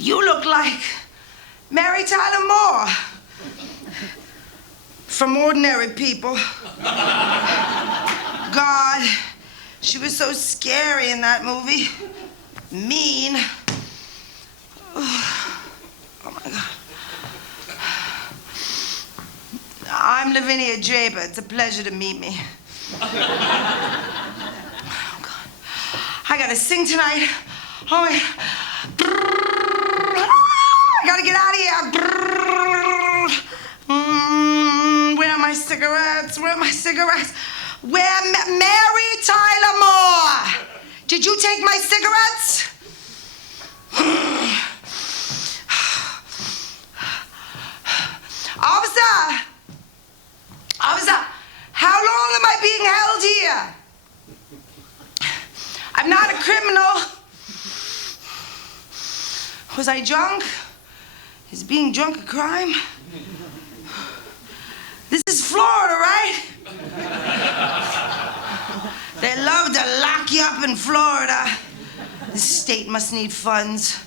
You look like Mary Tyler Moore from Ordinary People. God, she was so scary in that movie. Mean. Oh my God. I'm Lavinia Draper. It's a pleasure to meet me. Oh God. I gotta sing tonight. Oh my. I gotta get out of here. Where are my cigarettes? Where are my cigarettes? Where Mary Tyler Moore? Did you take my cigarettes? Officer! Officer, how long am I being held here? I'm not a criminal. Was I drunk? Is being drunk a crime? This is Florida, right? They love to lock you up in Florida. This state must need funds.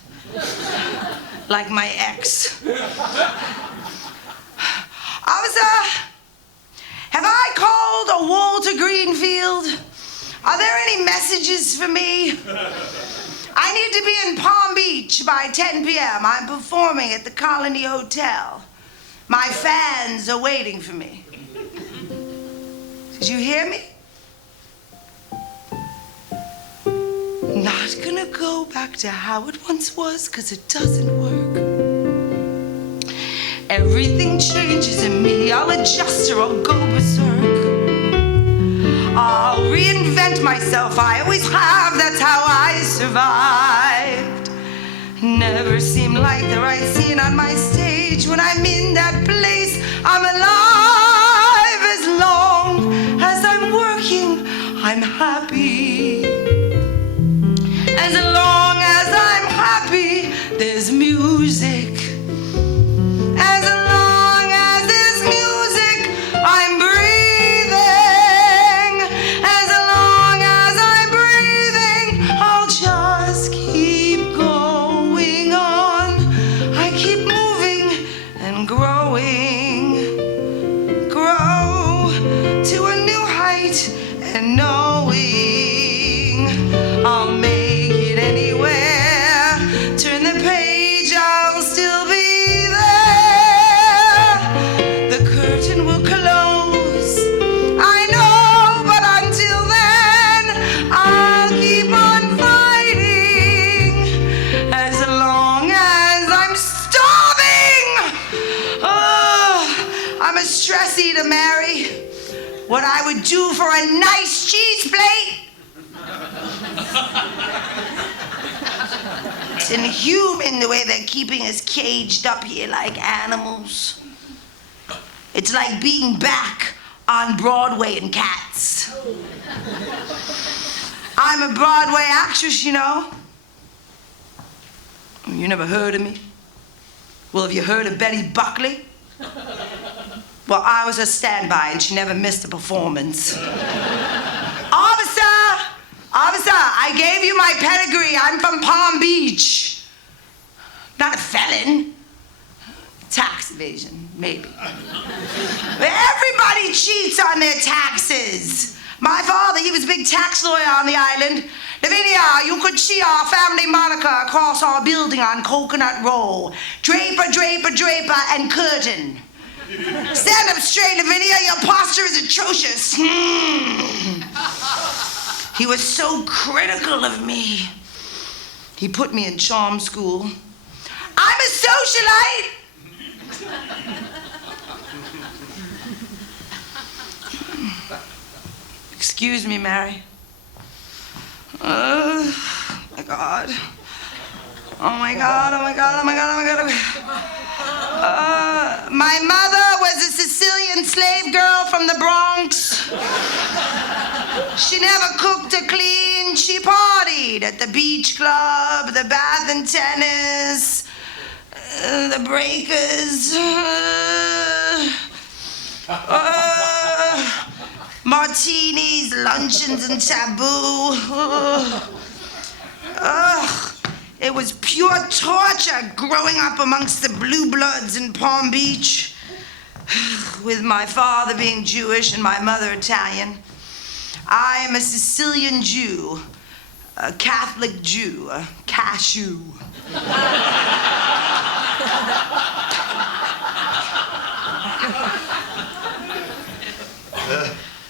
Like my ex. Officer, have I called a Walter Greenfield? Are there any messages for me? I need to be in Palm Beach by 10 p.m. I'm performing at the Colony Hotel. My fans are waiting for me. Did you hear me? Not gonna go back to how it once was, 'cause it doesn't work. Everything changes in me. I'll adjust or I'll go berserk. I'll reinvent myself. I always have. That's how I survived. Never seemed like the right scene on my stage. When I'm in that place, I'm alive. As long as I'm working, I'm happy. As long as I'm happy, there's music. As long as there's music, I'm breathing. As long as I'm breathing, I'll just keep going on. I keep moving and growing. Grow to a new height and knowing I'll make it anywhere. Turn the page, I'll still be there. The curtain will close, I know, but until then, I'll keep on fighting. As long as I'm starving. Oh, I'm a stress eater, Mary. What I would do for a nice cheese plate. It's inhuman the way they're keeping us caged up here like animals. It's like being back on Broadway in Cats. I'm a Broadway actress, you know. You never heard of me? Well, have you heard of Betty Buckley? Well, I was a standby and she never missed a performance. Officer, I gave you my pedigree. I'm from Palm Beach. Not a felon. Tax evasion, maybe. Everybody cheats on their taxes. My father, he was a big tax lawyer on the island. Lavinia, you could see our family moniker across our building on Coconut Row. Draper, Draper, Draper, and Curtin. Stand up straight, Lavinia. Your posture is atrocious. He was so critical of me. He put me in charm school. I'm a socialite. Excuse me, Mary. Oh, my God. Oh, my God, oh, my God, oh, my God, oh, my God. Oh, my God. My mother was a Sicilian slave girl from the Bronx. She never cooked or cleaned. She partied at the beach club, the bath and tennis, the breakers. martinis, luncheons, and taboo. Ugh. It was pure torture growing up amongst the blue bloods in Palm Beach, with my father being Jewish and my mother Italian. I am a Sicilian Jew, a Catholic Jew, a cashew.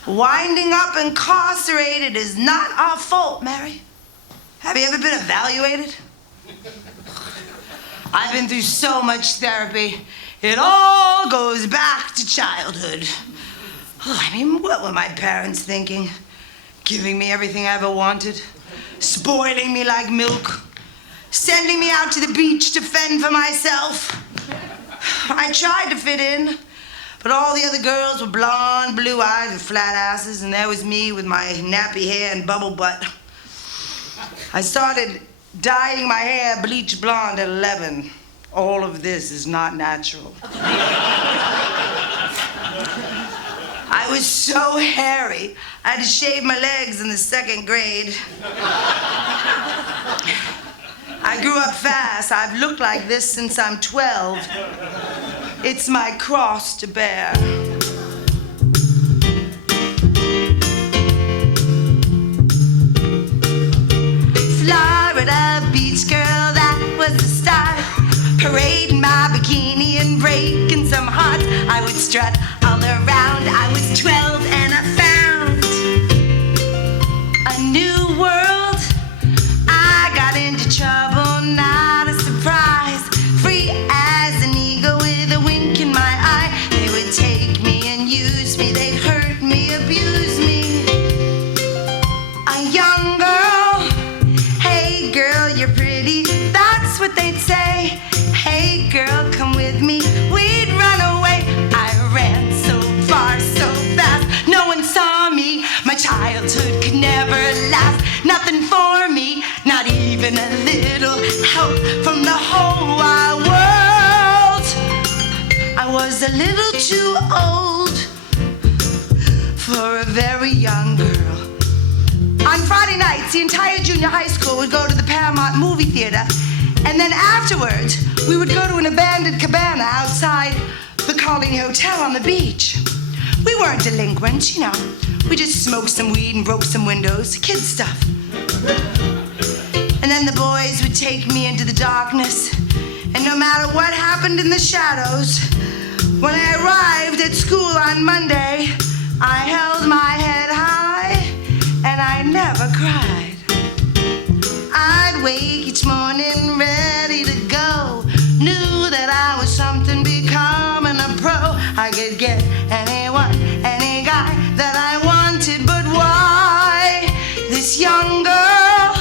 Winding up incarcerated is not our fault, Mary. Have you ever been evaluated? I've been through so much therapy. It all goes back to childhood. I mean, what were my parents thinking? Giving me everything I ever wanted, spoiling me like milk, sending me out to the beach to fend for myself. I tried to fit in, but all the other girls were blonde, blue-eyed, and flat asses, and there was me with my nappy hair and bubble butt. I started dyeing my hair bleach blonde at 11. All of this is not natural. I was so hairy, I had to shave my legs in the 2nd grade. I grew up fast. I've looked like this since I'm 12. It's my cross to bear. Florida beach girl, that was the start. Parading my bikini and breaking some hearts. I would strut all around. I was 12 and I found a new world. I got into trouble, not a surprise. Free as an eagle with a wink in my eye. They would take me and use me. They'd hurt me, abuse me. A young girl, hey girl, you're pretty. That's what they'd say. Hey girl, come with me, we'd run away. I ran so far, so fast, no one saw me. My childhood could never last. Nothing for me, not even a little help from the whole wide world. I was a little too old for a very young girl. On Friday nights, the entire junior high school would go to the Paramount movie theater. And then afterwards, we would go to an abandoned cabana outside the Colony Hotel on the beach. We weren't delinquents, you know. We just smoked some weed and broke some windows, kid stuff. And then the boys would take me into the darkness. And no matter what happened in the shadows, when I arrived at school on Monday, I held my head high and I never cried. I'd wake each morning ready to go. Knew that I was something becoming a pro. I could get anyone, any guy that I wanted, but why this young girl?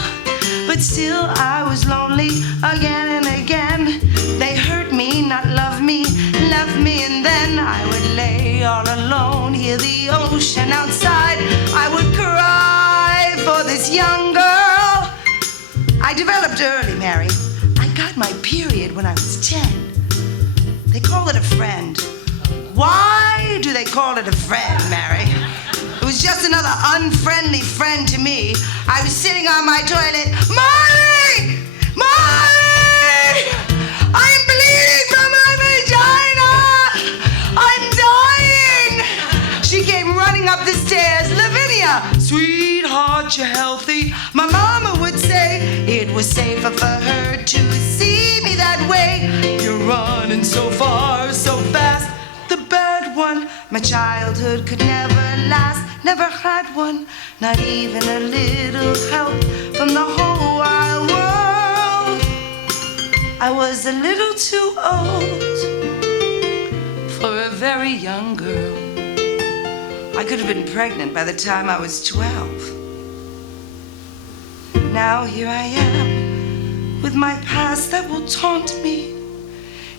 But still I was lonely again and again. They hurt me, not love me, left me, and then I would lay all alone, hear the ocean outside. I would cry for this young girl. I developed early, Mary. I got my period when I was 10. They call it a friend. Why do they call it a friend, Mary? It was just another unfriendly friend to me. I was sitting on my toilet. Molly! Molly! I'm bleeding from my vagina! I'm dying! She came running up the stairs. Lavinia, sweetheart, you're healthy. My mama would say it was safer for her to see me that way. You're running so far, so fast. The bad one, my childhood could never last. Never had one, not even a little help from the whole wide world. I was a little too old for a very young girl. I could have been pregnant by the time I was 12. Now here I am, with my past that will taunt me,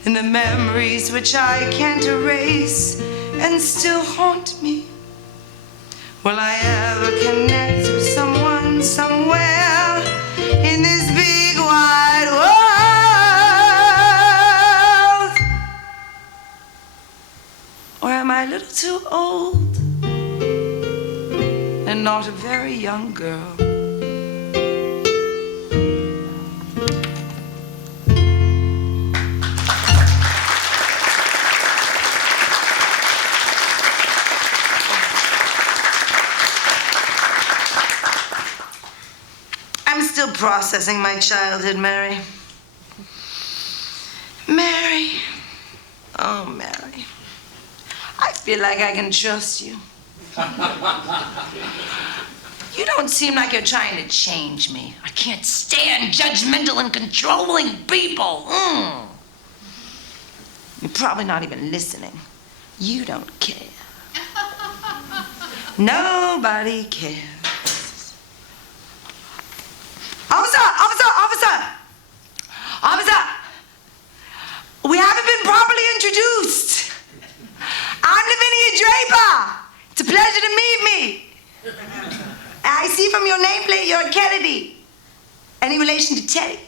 and the memories which I can't erase and still haunt me. Will I ever connect with someone somewhere in this big wide world? Or am I a little too old and not a very young girl. I'm still processing my childhood, Mary. Mary. Oh, Mary. I feel like I can trust you. You don't seem like you're trying to change me. I can't stand judgmental and controlling people. You're probably not even listening. You don't care. Nobody cares. Officer! We haven't been properly introduced. I'm Lavinia Draper. It's a pleasure to meet me. I see from your nameplate you're a Kennedy. Any relation to Teddy?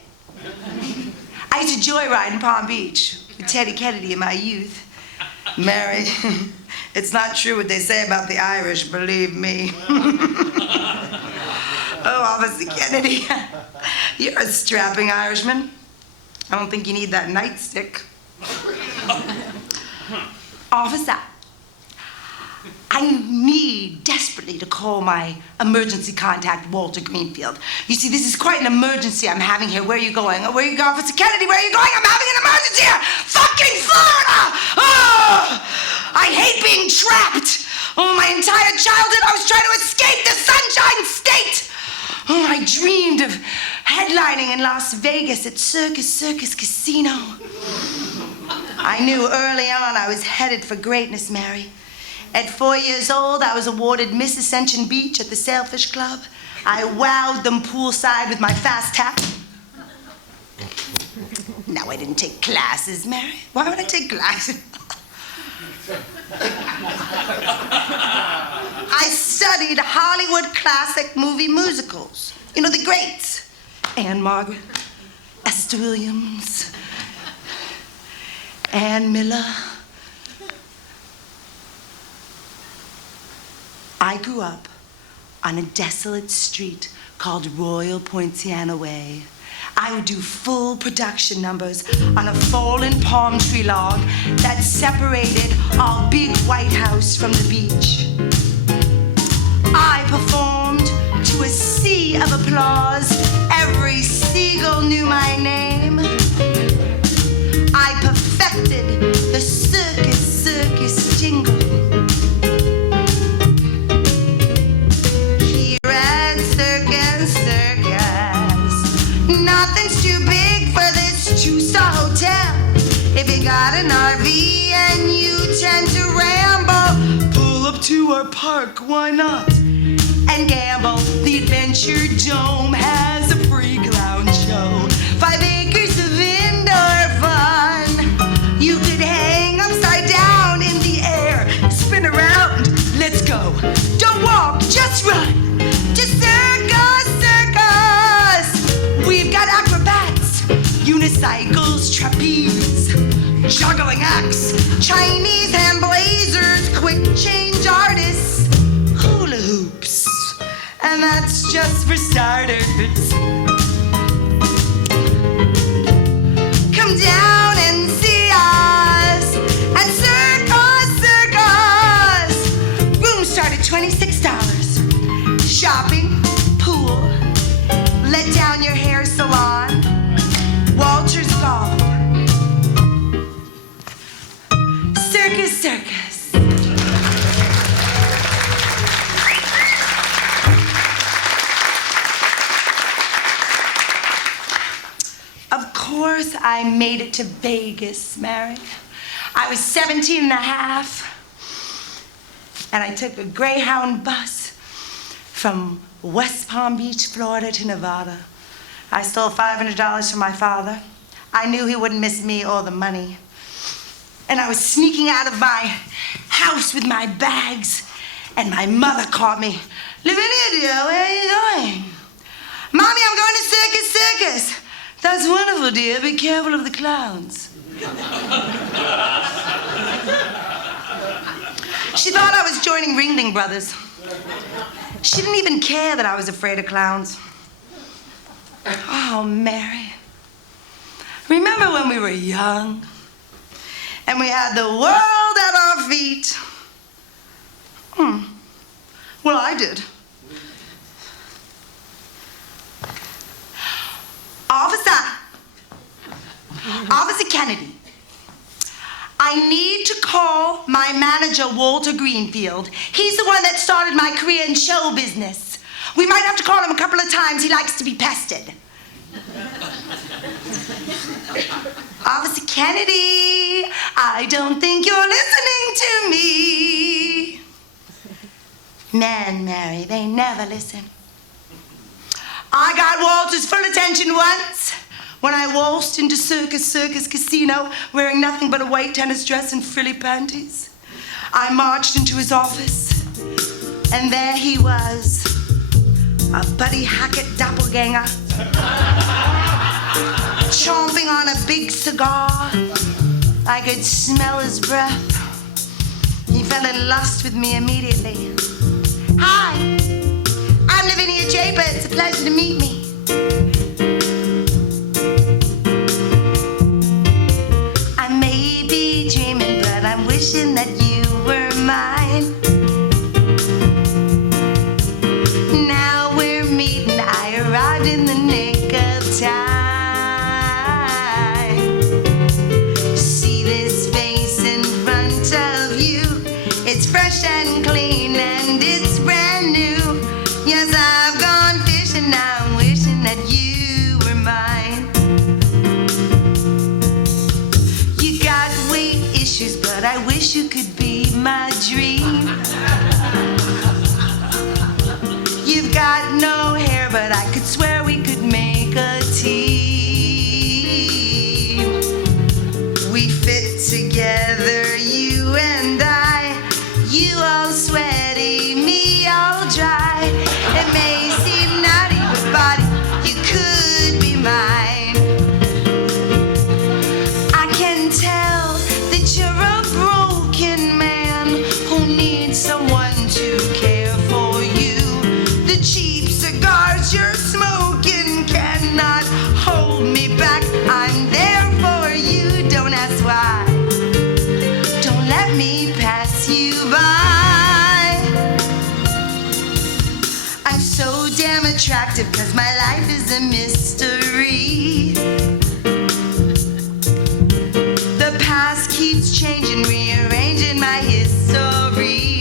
I used to joyride in Palm Beach with Teddy Kennedy in my youth. Mary, it's not true what they say about the Irish, believe me. Oh, Officer Kennedy, you're a strapping Irishman. I don't think you need that nightstick. Officer, I need desperately to call my emergency contact, Walter Greenfield. You see, this is quite an emergency I'm having here. Where are you going? Where are you going, Officer Kennedy? Where are you going? I'm having an emergency here! Fucking Florida! Oh, I hate being trapped. Oh, my entire childhood I was trying to escape the Sunshine State. Oh, I dreamed of headlining in Las Vegas at Circus Casino. I knew early on I was headed for greatness, Mary. At 4 years old, I was awarded Miss Ascension Beach at the Sailfish Club. I wowed them poolside with my fast tap. No, I didn't take classes, Mary. Why would I take classes? I studied Hollywood classic movie musicals. You know, the greats. Anne Margaret, Esther Williams, Ann Miller. I grew up on a desolate street called Royal Poinciana Way. I would do full production numbers on a fallen palm tree log that separated our big White House from the beach. I performed to a sea of applause. Every seagull knew my name. I perfected the circus jingle. Nothing's too big for this two-star hotel. If you got an RV and you tend to ramble, pull up to our park, why not? And gamble. The Adventure Dome has a free clown show. 5 acres of indoor fun. You could hang upside down in the air, spin around. Let's go. Don't walk, just run. Just we've got acrobats, unicycles, trapeze, juggling acts, Chinese hand blazers, quick change artists, hula hoops, and that's just for starters. Come down and see us at Circus. Rooms start at $26. Shopping, pool, let down your hair salon, Walter's Golf, Circus. Of course, I made it to Vegas, Mary. I was 17 and a half, and I took a Greyhound bus from West Palm Beach, Florida to Nevada. I stole $500 from my father. I knew he wouldn't miss me or the money. And I was sneaking out of my house with my bags, and my mother caught me. Lavinia, dear, where are you going? Mommy, I'm going to Circus. That's wonderful, dear. Be careful of the clowns. She thought I was joining Ringling Brothers. She didn't even care that I was afraid of clowns. Oh, Mary. Remember when we were young and we had the world at our feet? Well, I did. Officer Kennedy, I need to call my manager, Walter Greenfield. He's the one that started my career in show business. We might have to call him a couple of times. He likes to be pestered. Officer Kennedy, I don't think you're listening to me. Men, Mary, they never listen. I got Walter's full attention once when I waltzed into Circus Casino wearing nothing but a white tennis dress and frilly panties. I marched into his office, and there he was, a Buddy Hackett doppelganger, chomping on a big cigar. I could smell his breath. He fell in lust with me immediately. Hi, I'm Lavinia Draper. It's a pleasure to meet me. I may be dreaming, but I'm wishing that you were mine. Now we're meeting. I arrived in the nick of time. See this face in front of you. It's fresh and clean and it's brand new. Yes, I've gone fishing. Now I'm wishing that you were mine. You got weight issues, but I wish you could be my dream. You've got no hair, but I could swear we could make a team. We fit together, you and I. You all sweaty, me all dry. It may seem naughty, but body, you could be mine. I can tell that you're a broken man who needs someone to care for you. The cheap cigars you're smoking cannot hold me back. I'm there for you, don't ask why. Don't let me pass you by. I'm so damn attractive 'cause my life is a mystery. The past keeps changing, rearranging my history.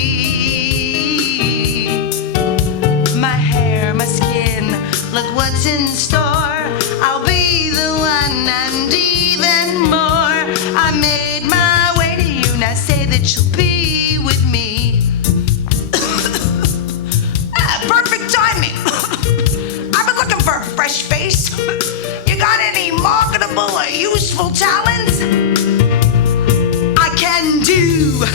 My hair, my skin, look what's in store. I'll be the one and even more. I made my way to you, now say that you'll be with me. Perfect timing. I've been looking for a fresh face. You got any marketable or useful talents? I can do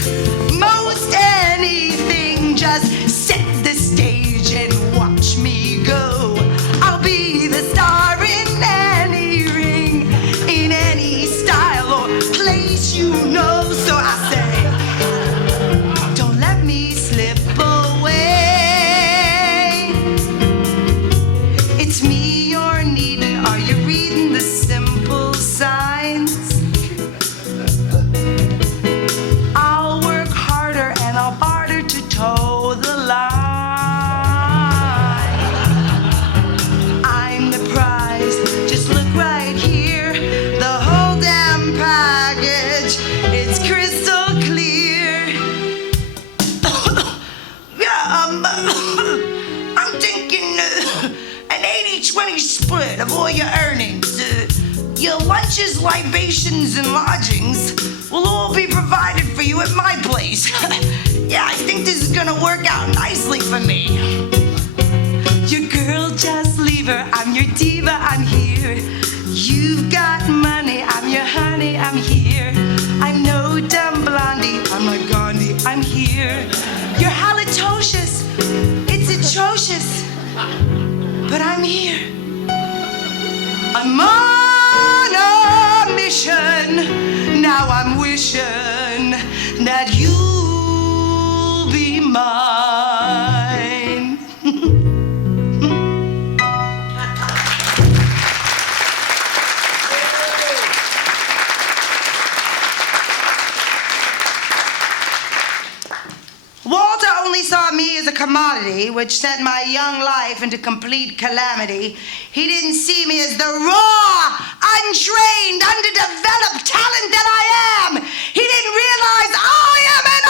most anything. Just set the stage and watch me go. I'll be the star in any ring, in any style or place you know. So I say, don't let me slip away. It's me you're needing. Are you reading the simple signs? I'll work harder and I'll barter to toe the line. I'm the prize. Just look right here. The whole damn package. It's crystal clear. Yeah, I'm thinking an 80-20 split of all your earnings. Your lunches, libations, and lodgings will all be provided for you at my place. Yeah, I think this is gonna work out nicely for me. Your girl, just leave her. I'm your diva, I'm here. You've got money, I'm your honey, I'm here. I'm no dumb blondie, I'm like Gandhi, I'm here. You're halitosis, it's atrocious, but I'm here. I'm on a mission, now I'm wishing that you'll be mine. oddity, which sent my young life into complete calamity, he didn't see me as the raw, untrained, underdeveloped talent that I am. He didn't realize I am an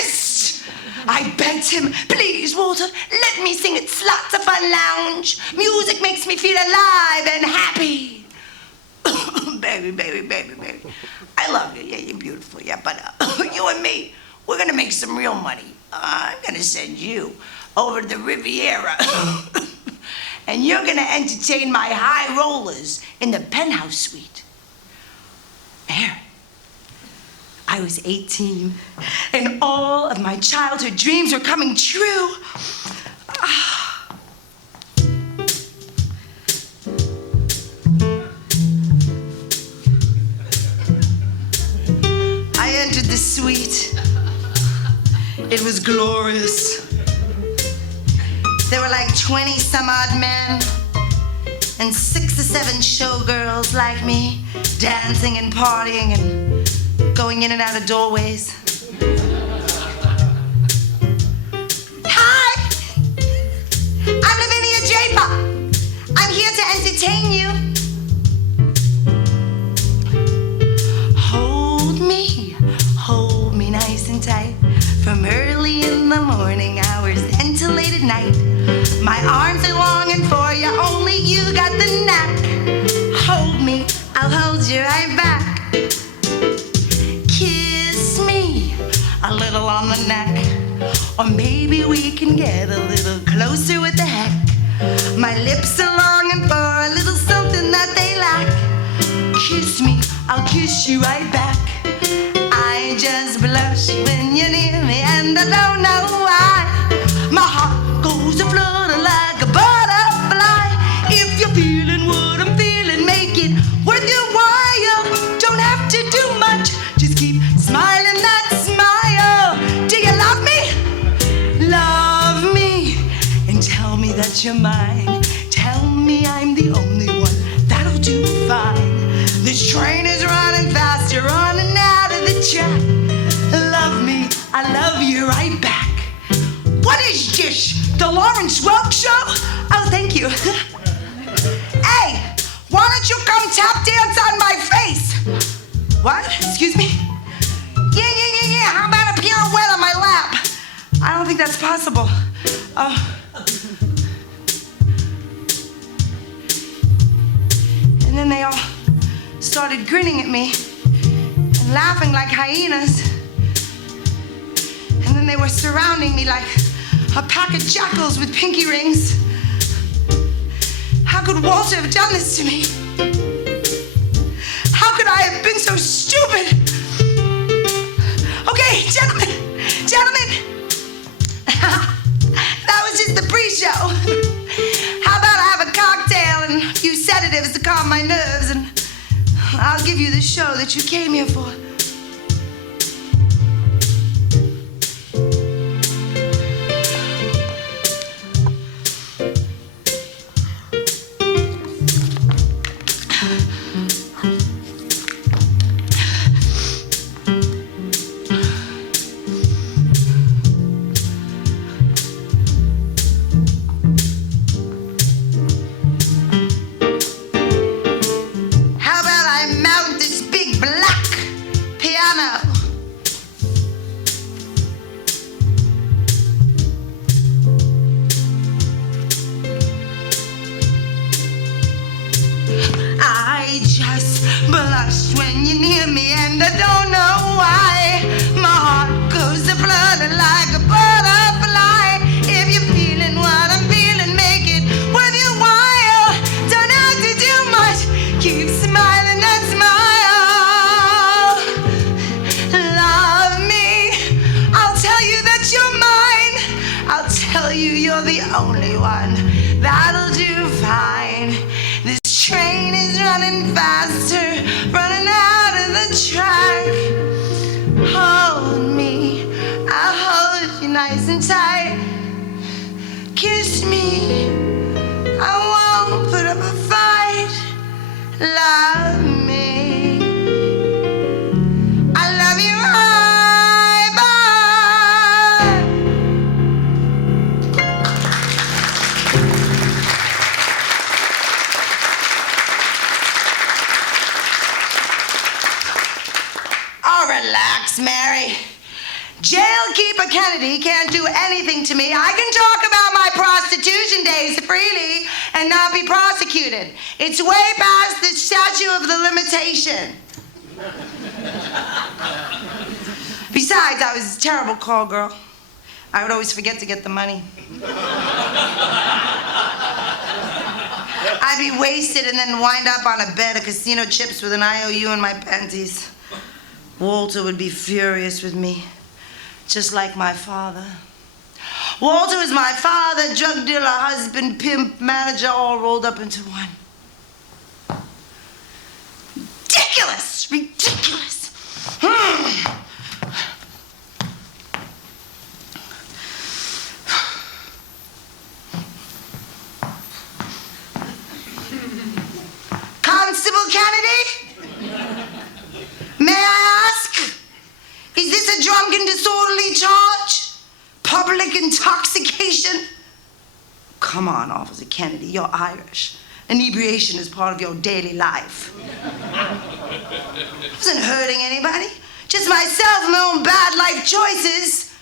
artist. I begged him, please, Walter, let me sing at Slots of Fun Lounge. Music makes me feel alive and happy. Baby, baby, baby, baby. I love you. Yeah, you're beautiful. Yeah, but you and me, we're going to make some real money. I'm going to send you over to the Riviera. And you're going to entertain my high rollers in the penthouse suite. Mary, I was 18, and all of my childhood dreams were coming true. I entered the suite. It was glorious. There were like 20 some odd men and 6 or 7 showgirls like me, dancing and partying and going in and out of doorways. Hi! I'm Lavinia Draper. I'm here to entertain you. Hold me nice and tight. From early in the morning hours then till late at night. My arms are longing for you, only you got the knack. Hold me, I'll hold you right back. Kiss me a little on the neck, or maybe we can get a little closer with the heck. My lips are longing for a little something that they lack. Kiss me, I'll kiss you right back. I just blush when you're near me, and I don't know why. My heart goes a-flutter like a butterfly. If you're feeling what I'm feeling, make it worth your while. Don't have to do much, just keep smiling that smile. Do you love me? Love me, and tell me that you're mine. Tell me I'm the only one, that'll do fine. This train is running fast, you're running out of the track. Love me, I love you right back. What is this, the Lawrence Welk show? Oh, thank you. Hey, why don't you come tap dance on my face? What? Excuse me? Yeah. How about a pirouette on my lap? I don't think that's possible. And then they all started grinning at me and laughing like hyenas. And then they were surrounding me like a pack of jackals with pinky rings. How could Walter have done this to me? How could I have been so stupid? Okay, gentlemen, that was just the pre-show. How about I have a cocktail and a few sedatives to calm my nerves, and I'll give you the show that you came here for. I just blush when you're near me, and I don't know why. My heart goes a-flutter like a butterfly. If you're feeling what I'm feeling, make it worth your while. Don't have to do much, keep smiling that smile. Love me, I'll tell you that you're mine. I'll tell you you're the only one, that'll do fine. This train is running faster, running out of the track. Hold me, I'll hold you nice and tight. Kiss me, I won't put up a fight. Love me, I love you right back. Kennedy can't do anything to me. I can talk about my prostitution days freely and not be prosecuted. It's way past the statute of the limitation. Besides, I was a terrible call girl. I would always forget to get the money. I'd be wasted and then wind up on a bed of casino chips with an IOU in my panties. Walter would be furious with me, just like my father. Walter was my father, drug dealer, husband, pimp, manager, all rolled up into one. Ridiculous! Ridiculous! Constable Kennedy? May I ask? Is this a drunken disorderly charge? Public intoxication? Come on, Officer Kennedy, you're Irish. Inebriation is part of your daily life. I wasn't hurting anybody. Just myself and my own bad life choices.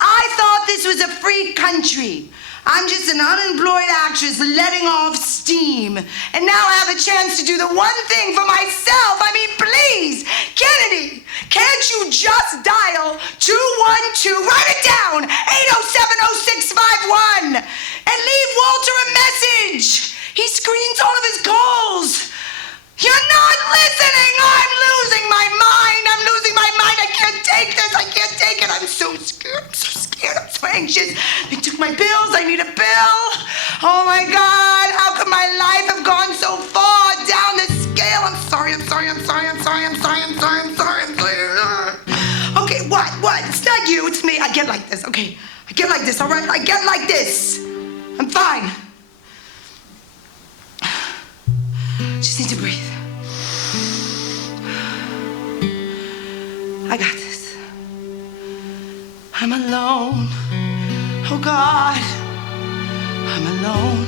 I thought this was a free country. I'm just an unemployed actress letting off steam. And now I have a chance to do the one thing for myself. I mean, please, Kennedy, can't you just dial 212, write it down, 807-0651, and leave Walter a message. He screens all of his calls. You're not listening. I'm losing my mind. I'm losing my mind. I can't take this. I can't take it. I'm so scared. I'm so scared. I'm so anxious. They took my pills. I need a pill. Oh my God. How could my life have gone so far down the scale? I'm sorry. I'm sorry. I'm sorry. I'm sorry. I'm sorry. I'm sorry. I'm sorry. I'm sorry. Okay, what? It's not you. It's me. I get like this. Okay. I get like this. All right. I get like this. I'm fine. Just need to breathe. I got this. I'm alone. Oh God, I'm alone.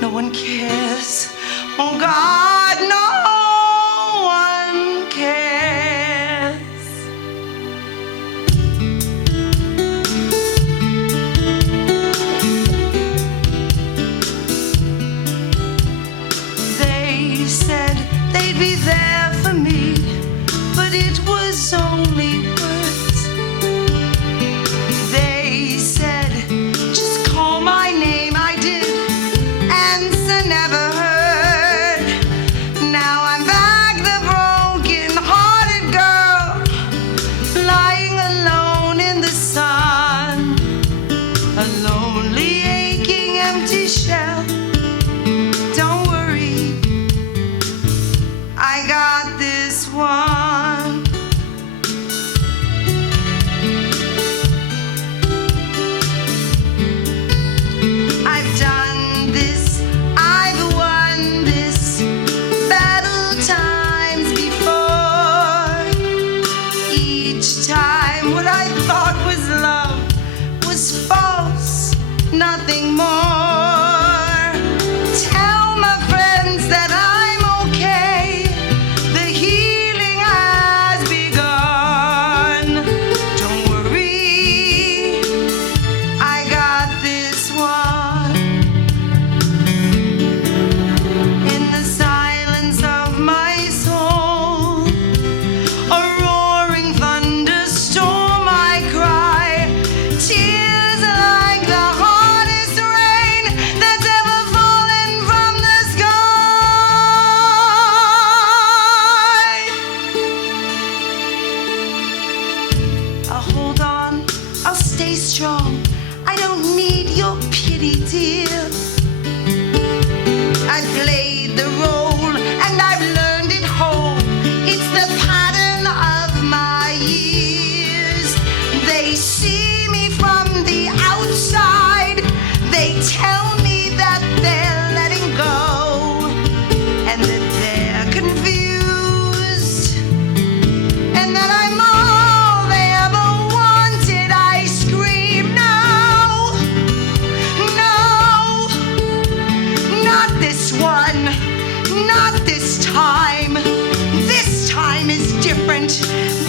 No one cares. Oh God, no one cares. They said they'd be there for me, but it was only words. They said, just call my name. I did. Answer never heard. Now I'm back, the broken-hearted girl, lying alone in the sun, a lonely, aching, empty shell. Don't worry, I got this one. I've done this, I've won this battle times before. Each time what I thought was love was false, nothing more. Tell my friends that I'm okay. The healing has begun. Don't worry, I got this one. In the silence of my soul, a roaring thunderstorm I cry. Tears like the hardest rain that's ever fallen from the sky. I'll hold on, I'll stay strong. I don't need your pity, dear. I've played the role and I've learned it whole. It's the pattern of my years. They see me from the outside. They tell me that they're letting go and that they're confused and that I'm all they ever wanted. I scream, no, no, not this one, not this time. This time is different.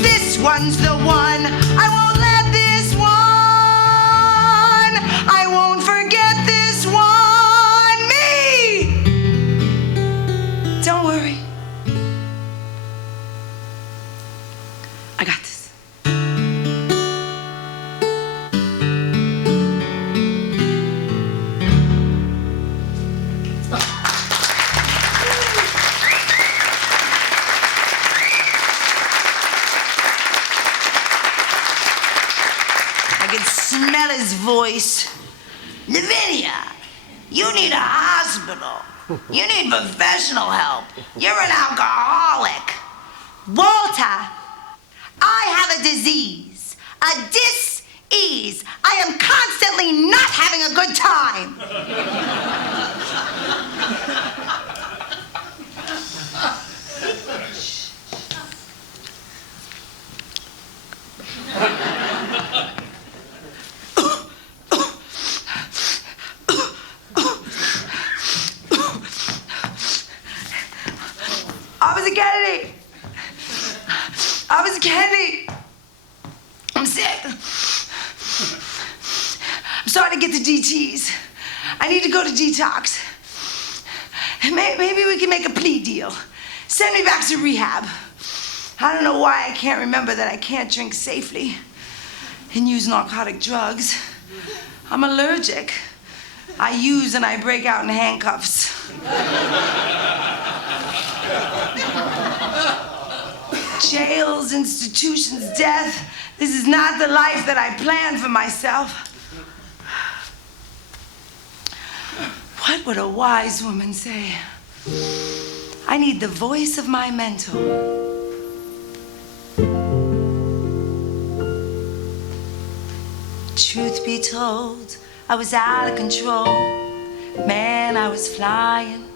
This this one's the one. I won't let this one. I won't forget this one. Me. Don't worry. I got this. I can smell his voice. Lavinia, you need a hospital. You need professional help. You're an alcoholic. Walter, I have a disease, a dis-ease. I am constantly not having a good time. Officer Kennedy, I'm sick. I'm starting to get the DTs. I need to go to detox. Maybe we can make a plea deal. Send me back to rehab. I don't know why I can't remember that I can't drink safely and use narcotic drugs. I'm allergic. I use and I break out in handcuffs. Jails, institutions, death. This is not the life that I planned for myself. What would a wise woman say? I need the voice of my mentor. Truth be told, I was out of control. Man, I was flying,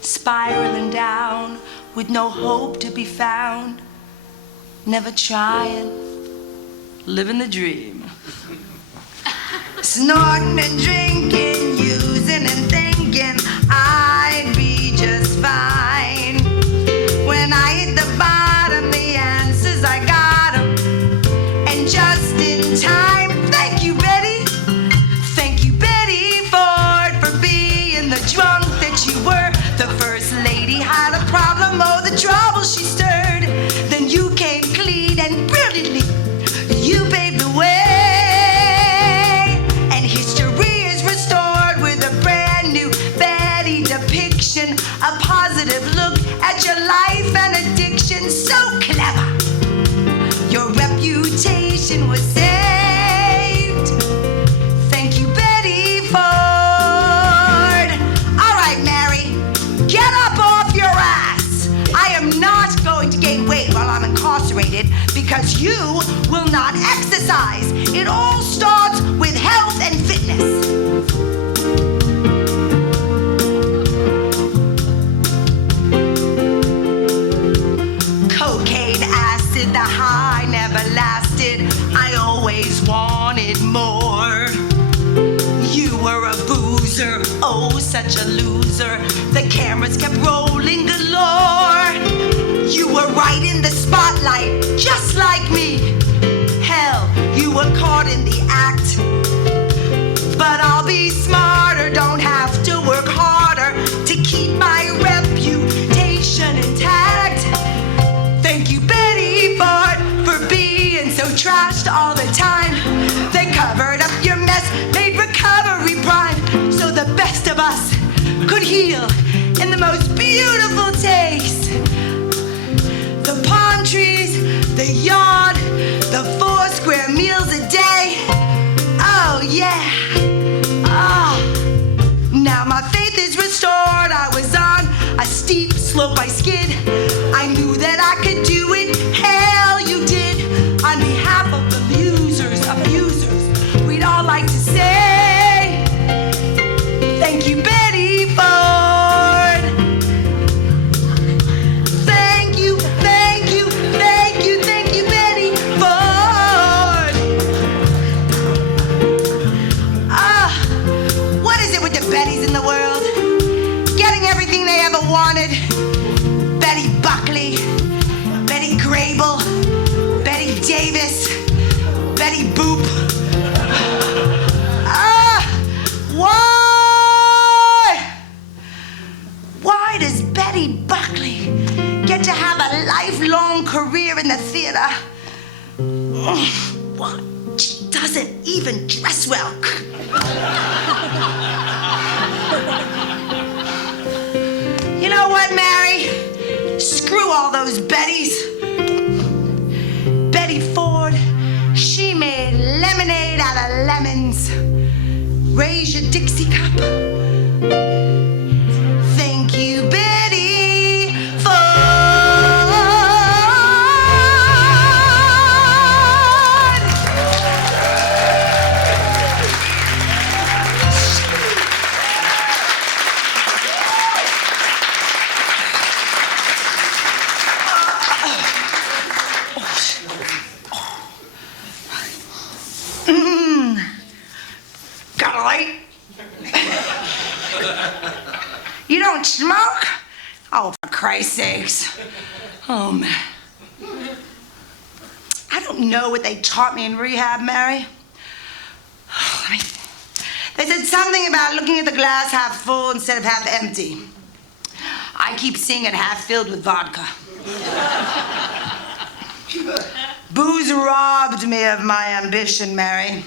spiraling down with no hope to be found. Never trying, living the dream. Snorting and drinking, using and thinking I'd be just fine. When I hit the bottom, the answers I got 'em, and just in time. Thank you, Betty. Thank you, Betty Ford, for being the drunk that you were. The first lady had a problem, oh, the trouble she stirred. Then you came clean and brilliantly, you paved the way. And history is restored with a brand new Betty depiction. A positive look at your life and addiction. So clever. Your reputation was saved. Thank you, Betty Ford. All right, Mary, get up off your ass. I am not going to gain weight while I'm incarcerated because you will not exercise. It all starts with health and fitness. Cocaine acid, the high never lasted. I always wanted more. You were a boozer, oh, such a loser. The cameras kept rolling galore. You were right in the spotlight, just like me. Hell, you were caught in the act. But I'll be smarter, don't have to work harder to keep my reputation intact. Thank you, Betty Ford, for being so trashed all the time. They covered up your mess, made recovery prime, so the best of us could heal in the most beautiful taste. The palm trees, the yard, the 4 square meals a day. Oh, yeah. Ah. Now my faith is restored. I was on a steep slope I skid. I knew that I could do it. Hell, you did. On behalf of the abusers, we'd all like to say, thank you, Betty Ford. Thank you, thank you, thank you, thank you, Betty Ford. What is it with the Bettys in the world? Getting everything they ever wanted. Betty Buckley, Betty Grable, Davis, Betty Boop. Why does Betty Buckley get to have a lifelong career in the theater? What? She doesn't even dress well. You know what, Mary? Screw all those Bettys. Betty Ford, she made lemonade out of lemons. Raise your Dixie cup. Thank you, Betty Ford. Got a light? You don't smoke? Oh, for Christ's sakes. Oh, man. I don't know what they taught me in rehab, Mary. They said something about looking at the glass half full instead of half empty. I keep seeing it half filled with vodka. Booze robbed me of my ambition, Mary.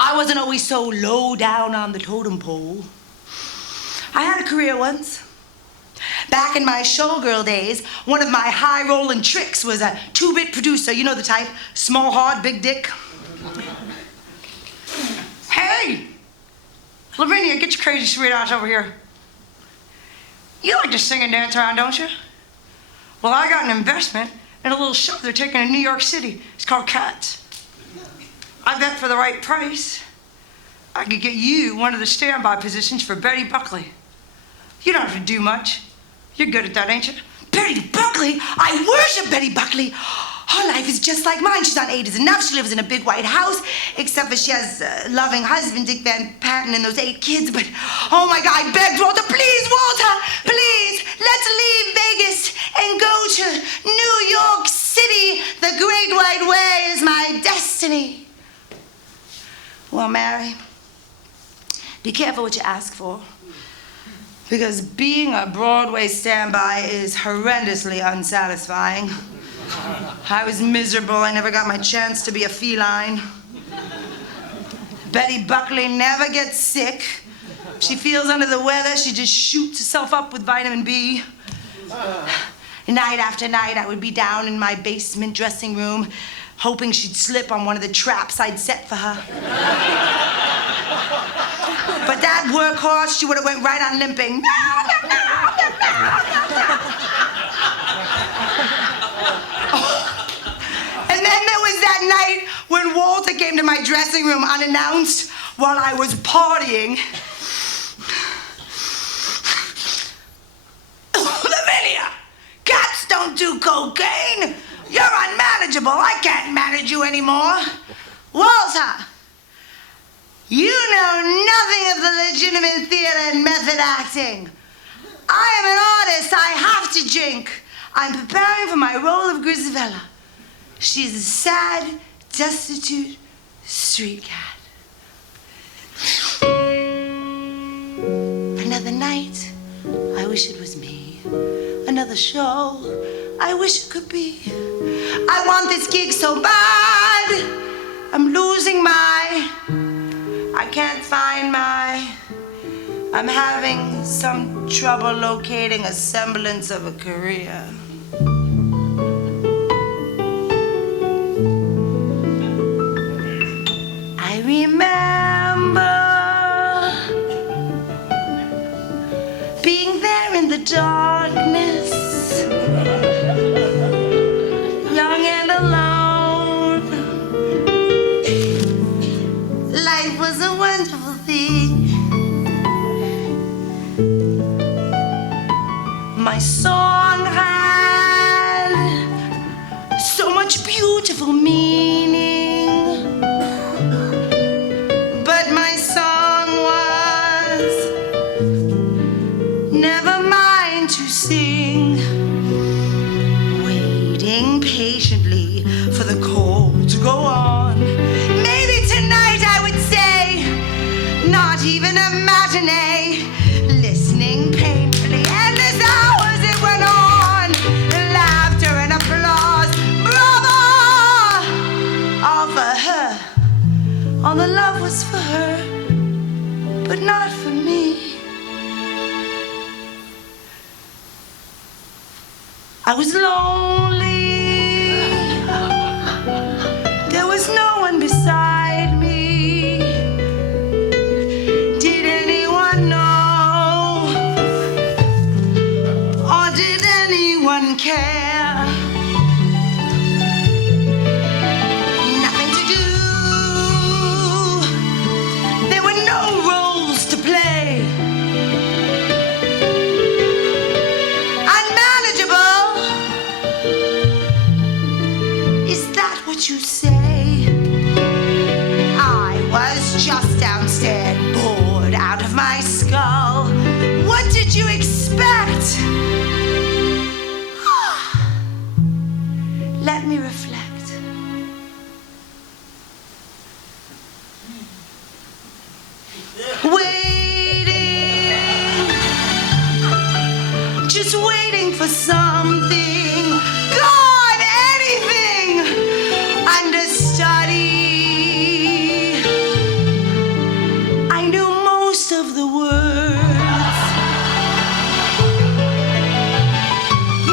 I wasn't always so low down on the totem pole. I had a career once. Back in my showgirl days, one of my high-rolling tricks was a 2-bit producer. You know the type, small heart, big dick. Hey! Lavinia, get your crazy sweethearts over here. You like to sing and dance around, don't you? Well, I got an investment in a little show they're taking in New York City. It's called Cats. I bet for the right price, I could get you one of the standby positions for Betty Buckley. You don't have to do much. You're good at that, ain't you? Betty Buckley? I worship Betty Buckley. Her life is just like mine. She's on 8 is enough. She lives in a big white house, except for she has a loving husband, Dick Van Patten, and those 8 kids. But, oh my God, I begged Walter, please, Walter, please, let's leave Vegas and go to New York City. The Great White Way is my destiny. Well, Mary, be careful what you ask for, because being a Broadway standby is horrendously unsatisfying. I was miserable. I never got my chance to be a feline. Betty Buckley never gets sick. If she feels under the weather, she just shoots herself up with vitamin B. Night after night, I would be down in my basement dressing room, hoping she'd slip on one of the traps I'd set for her. But that workhorse, she would have went right on limping. And then there was that night when Walter came to my dressing room unannounced while I was partying. Lavinia, cats don't do cocaine. You're unmanageable. I can't manage you anymore. Walter, you know nothing of the legitimate theater and method acting. I am an artist. I have to drink. I'm preparing for my role of Grisabella. She's a sad, destitute street cat. Another night, I wish it was me. Another show, I wish it could be. I want this gig so bad. I'm losing I can't find I'm having some trouble locating a semblance of a career. I remember being there in the darkness, young and alone. Life was a wonderful thing. My song had so much beautiful meaning, but my song was never mine to in a matinee, listening painfully. Endless hours it went on, laughter and applause. Bravo! All for her. All the love was for her, but not for me. I was lonely. There was no one beside me. Did anyone know? Or did anyone care? Nothing to do. There were no roles to play. Unmanageable. Is that what you say? I was just downstairs, bored out of my skull. What did you expect? Let me reflect. Waiting, just waiting for something. God, anything. Understudy. I knew most of the words.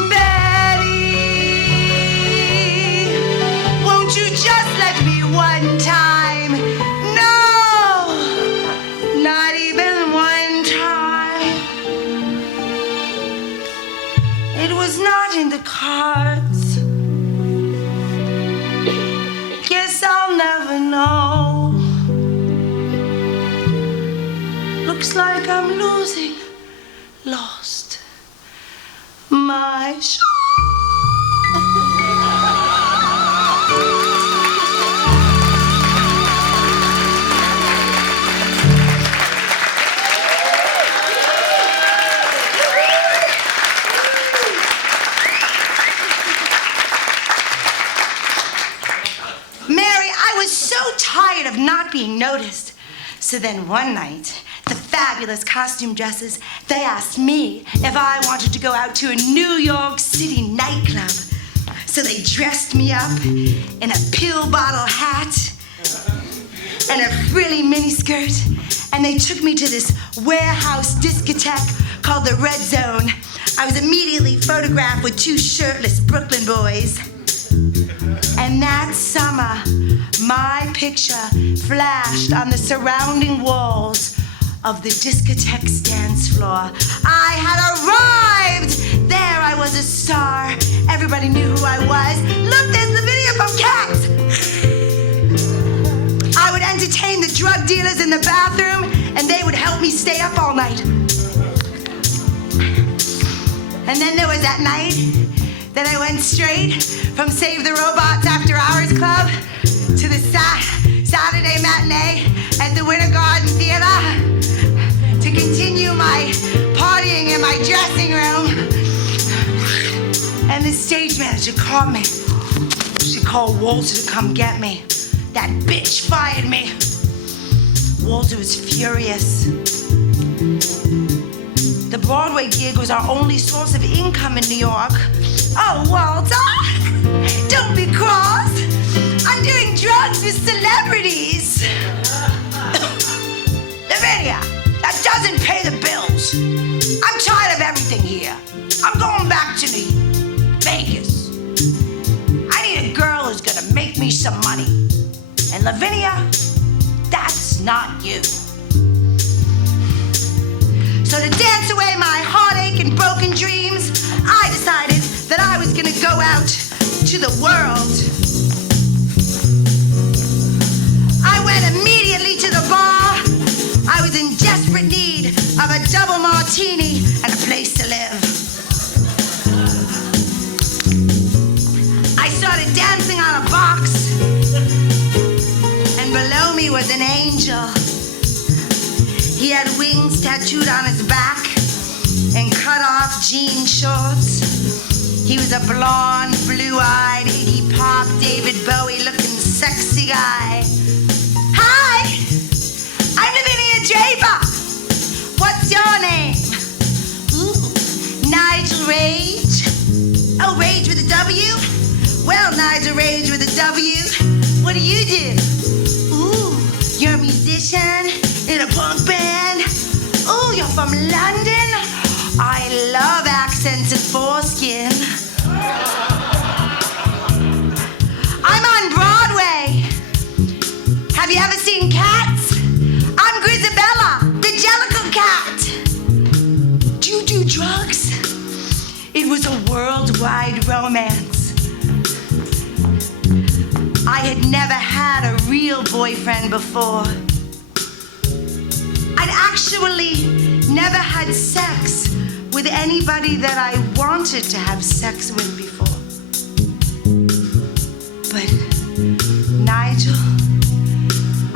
Betty, won't you just let me one time? No, not even one time. It was not in the cards. Guess I'll never know. Looks like I'm losing, lost my show. Mary, I was so tired of not being noticed. So then one night, the fabulous costume dressers, they asked me if I wanted to go out to a New York City nightclub. So they dressed me up in a pill bottle hat and a frilly miniskirt, and they took me to this warehouse discotheque called the Red Zone. I was immediately photographed with two shirtless Brooklyn boys. And that summer, my picture flashed on the surrounding walls of the discotheque's dance floor. I had arrived! There I was a star. Everybody knew who I was. Look, there's Lavinia from Cats! I would entertain the drug dealers in the bathroom, and they would help me stay up all night. And then there was that night that I went straight from Save the Robots After Hours Club to the Saturday matinee at the Winter Garden Theater to continue my partying in my dressing room. And the stage manager called me. She called Walter to come get me. That bitch fired me. Walter was furious. The Broadway gig was our only source of income in New York. Oh, Walter, don't be cross. I'm doing drugs with celebrities. Lavinia, that doesn't pay the bills. I'm tired of everything here. I'm going back to Vegas. I need a girl who's gonna make me some money. And Lavinia, that's not you. So to dance away my heartache and broken dreams, I decided that I was gonna go out to the world. I went immediately to the bar. I was in desperate need of a double martini and a place to live. I started dancing on a box, and below me was an angel. He had wings tattooed on his back and cut-off jean shorts. He was a blonde, blue-eyed, Iggy Pop, David Bowie-looking sexy guy. Hi, I'm Lavinia Draper. do you do? Ooh, you're a musician in a punk band. Ooh, you're from London. I love accents and foreskin. I'm on Broadway. Have you ever seen Cats? I'm Grisabella, the Jellicle Cat. Do you do drugs? It was a worldwide romance. I had never had a real boyfriend before. I'd actually never had sex with anybody that I wanted to have sex with before. But Nigel,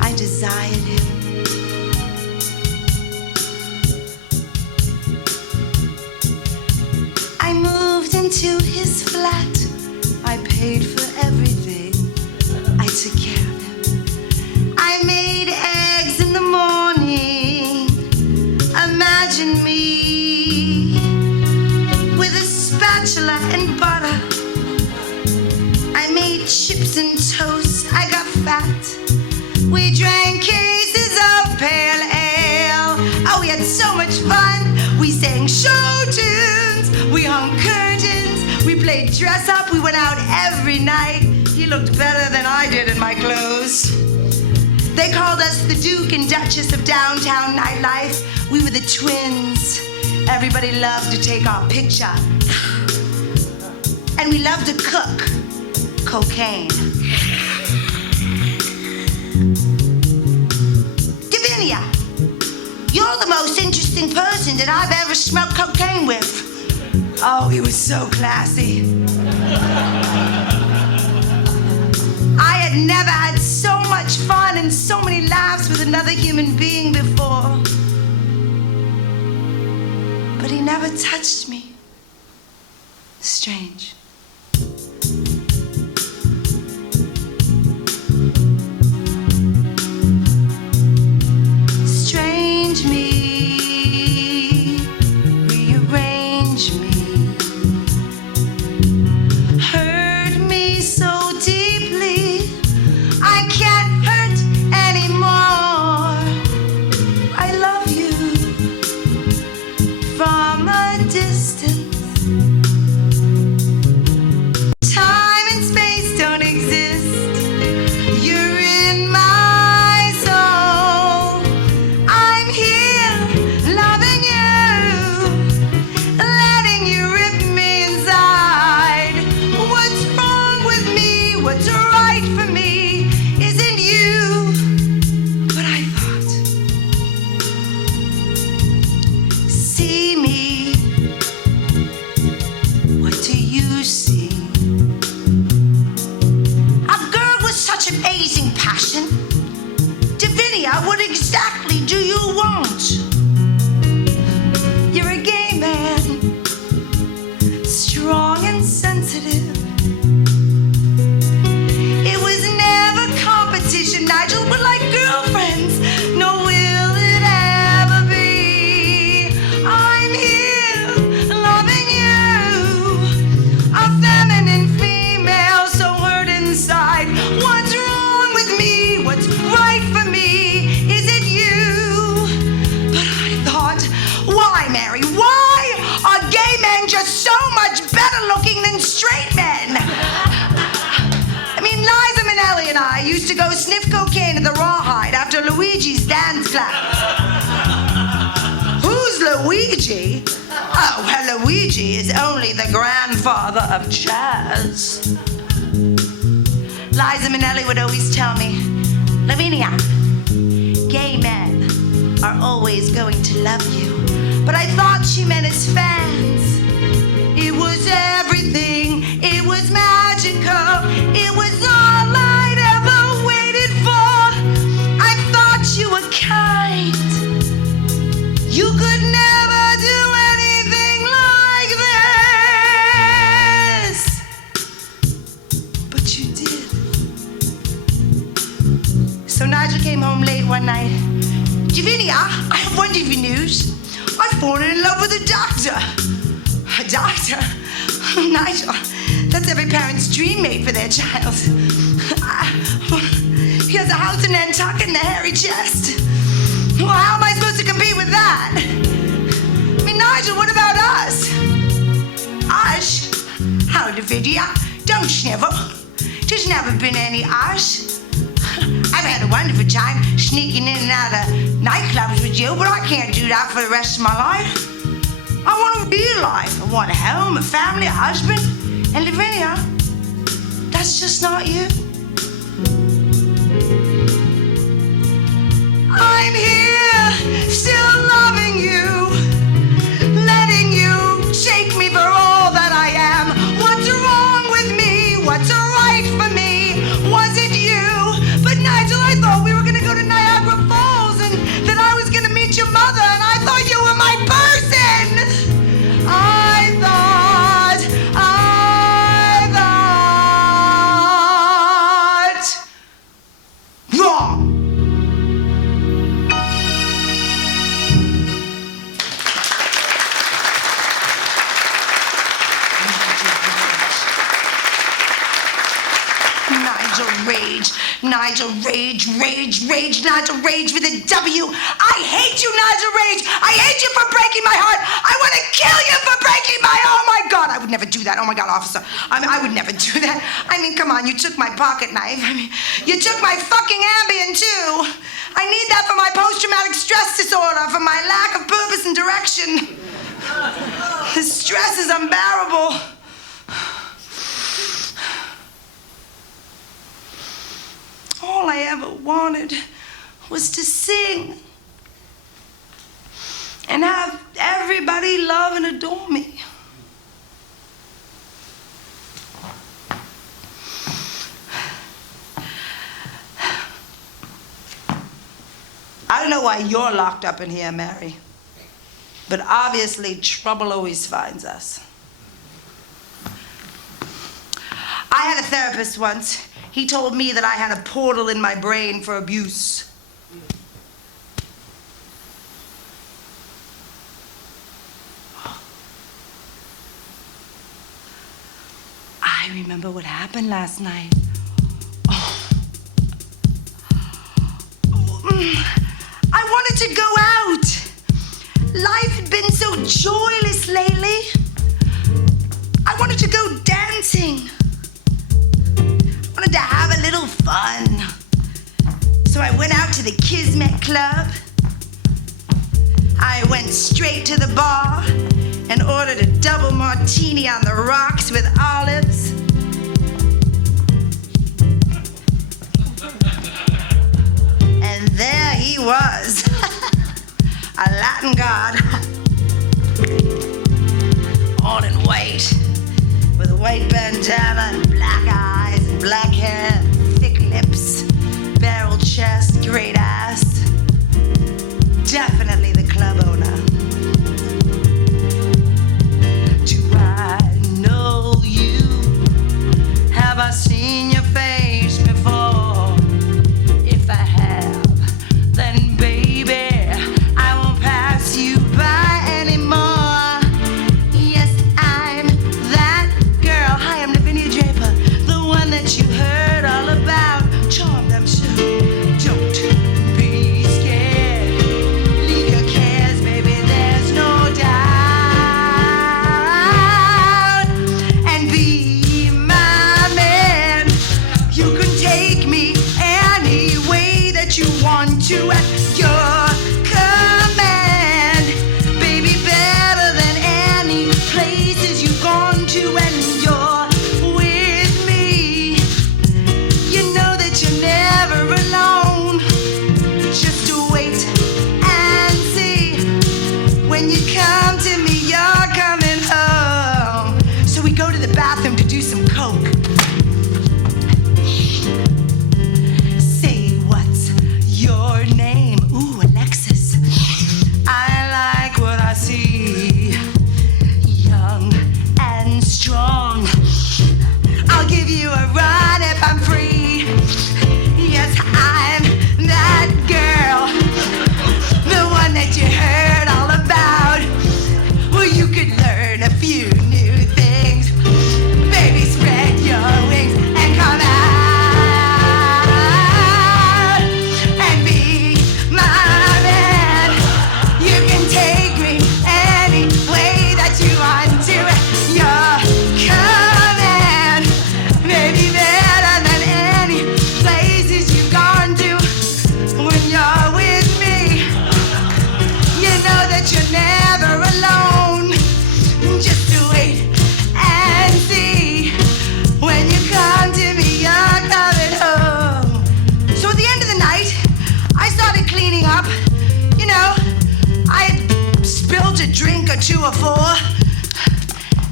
I desired him. I moved into his flat. I paid for everything. I took care of him. I made eggs in the morning. Imagine me with a spatula and butter. I made chips and toast. I got fat. We drank cases of pale ale. Oh, we had so much fun. We sang show tunes. We hung curtains. We played dress up. We went out every night. He looked better than I did in my clothes. They called us the Duke and Duchess of downtown nightlife. We were the twins. Everybody loved to take our picture. And we loved to cook cocaine. Davinia, you're the most interesting person that I've ever smoked cocaine with. Oh, he was so classy. I had never had so much fun and so many laughs with another human being before. But he never touched me. Strange. Strange me, rearrange me, hurt me so deeply, I can't hurt anymore. I love you from a distance. Time and space don't exist. You're in my soul. I'm here loving you, letting you rip me inside. What's wrong with me? What's right for me isn't you. But I thought, see me. What do you see? A girl with such amazing passion. Davinia, what exactly do you want? You're a gay man, strong and sensitive. It was never competition, Nigel. We're like girlfriends. No, will it ever be? I'm here loving you, a feminine female so hurt inside. What's wrong with me? What's right for me? Is it you? But I thought, why, Mary? Why are gay men just so much better looking than straight men? I mean, Liza Minnelli and I used to go sniff cocaine at the Rawhide after Luigi's dance class. Who's Luigi? Oh, well, Luigi is only the grandfather of jazz. Liza Minnelli would always tell me, Lavinia, gay men are always going to love you. But I thought she meant as fans. It was everything. It was magical. It was all I'd ever waited for. I thought you were kind. You could never do anything like this. But you did. So Nigel came home late one night. Davinia, I have wonderful news. I've fallen in love with a doctor. A doctor? Nigel, that's every parent's dream mate for their child. He has a house in Nantucket and a hairy chest. Well, how am I supposed to compete with that? I mean, Nigel, what about us? Us? How the video? Don't snivel. There's never been any us. I've had a wonderful time sneaking in and out of nightclubs with you, but I can't do that for the rest of my life. I want a real life. I want a home, a family, a husband. And Lavinia, that's just not you. I'm here, still loving you, letting you take me for all that I am. What's wrong with me? What's right for me? Was it you? But Nigel, I thought we were gonna go to Niagara Falls and that I was gonna meet your mother and I thought you were my person. I thought. Wrong. Nigel Rage, Nigel Rage with a W. I hate you, Nigel Rage. I hate you for breaking my heart. I want to kill you for breaking oh my God, I would never do that. Oh my God, officer. I would never do that. I mean, come on, you took my pocket knife. I mean, you took my fucking Ambien too. I need that for my post-traumatic stress disorder, for my lack of purpose and direction. The stress is unbearable. All I ever wanted was to sing and have everybody love and adore me. I don't know why you're locked up in here, Mary, but obviously trouble always finds us. I had a therapist once. He told me that I had a portal in my brain for abuse. I remember what happened last night. I wanted to go out. Life had been so joyless lately. I wanted to go dancing. I wanted to have a little fun. So I went out to the Kismet Club. I went straight to the bar and ordered a double martini on the rocks with olives. And there he was, a Latin god, all in white, with a white bandana and black eyes and black hair, thick lips, barrel chest, great ass. Definitely the club owner. Do I know you? Have I seen your face before? If I have, then baby, I won't pass you by anymore. Yes, I'm that girl. Hi, I'm Lavinia Draper, the one that you heard all about. Charmed, I'm sure. Don't be scared. Leave your cares, baby, there's no doubt. And be my man. You can take me any way that you want to at your command. Baby, better than any places you've gone to, and you're with me. You know that you're never alone. Just wait and see. When you come to me, you're coming home. So we go to the bathroom to do some coke. Say, what's your name? Ooh, up. You know, I had spilled a drink or 2 or 4.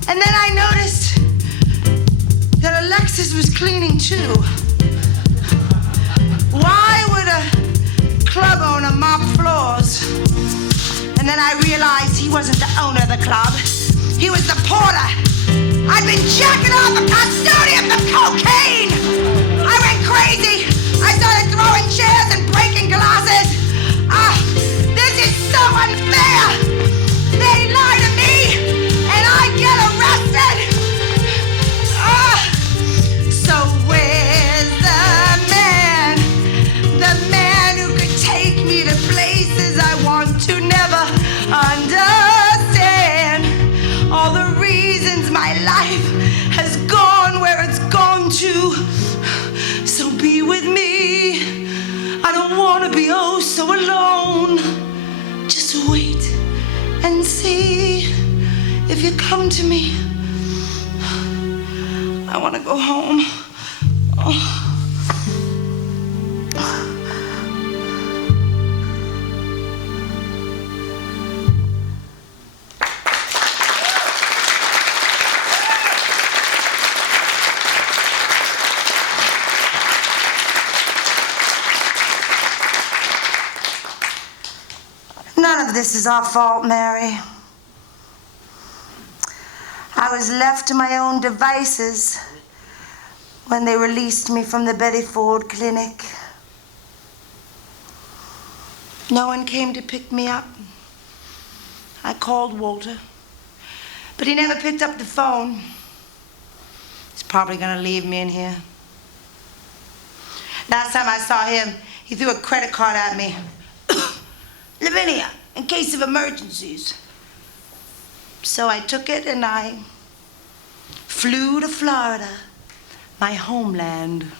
And then I noticed that Alexis was cleaning too. Why would a club owner mop floors? And then I realized he wasn't the owner of the club. He was the porter. I'd been jacking off a custodian for cocaine. I went crazy. I started throwing chairs and breaking glasses. This is so unfair. They lie to me and I get arrested. So where's the man who could take me to places I want to never understand? All the reasons my life has gone where it's gone to. So be with me. I don't want to be oh so alone. Just wait and see if you come to me. I want to go home. Oh. None of this is our fault, Mary. I was left to my own devices when they released me from the Betty Ford Clinic. No one came to pick me up. I called Walter, but he never picked up the phone. He's probably gonna leave me in here. Last time I saw him, he threw a credit card at me. Lavinia, in case of emergencies. So I took it and I flew to Florida, my homeland.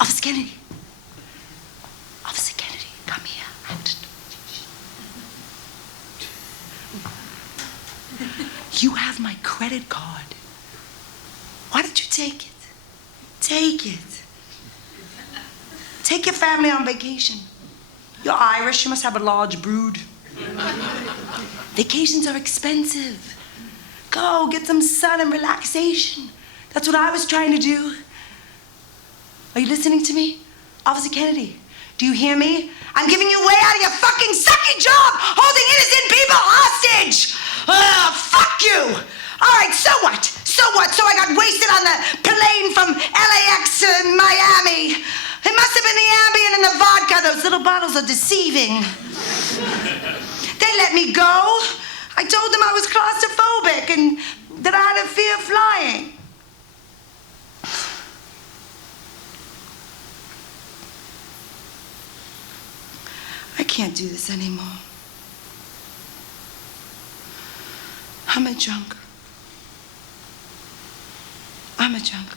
Officer Kennedy. Officer Kennedy, come here. You have my credit card. Why did you take it? Take it. Take your family on vacation. You're Irish, you must have a large brood. Vacations are expensive. Go, get some sun and relaxation. That's what I was trying to do. Are you listening to me? Officer Kennedy, do you hear me? I'm giving you way out of your fucking sucky job, holding innocent people hostage. Fuck you. All right, so what? So what? So I got wasted on the plane from LAX to Miami. It must have been the Ambien and the vodka. Those little bottles are deceiving. They let me go. I told them I was claustrophobic and that I had a fear of flying. I can't do this anymore. I'm a junk. I'm a junk.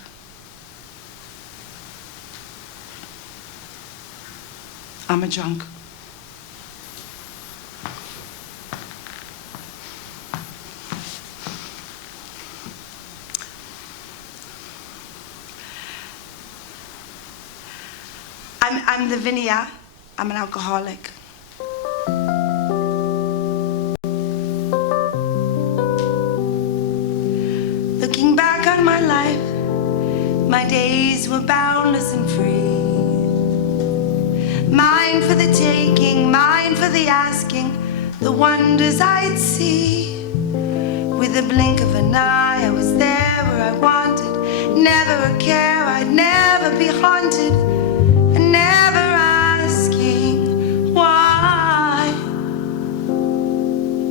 I'm a junk. I'm Lavinia. I'm an alcoholic. Looking back on my life, my days were boundless and free. Mine for the taking, mine for the asking, the wonders I'd see. With a blink of an eye, I was there where I wanted. Never a care, I'd never be haunted. And never asking why.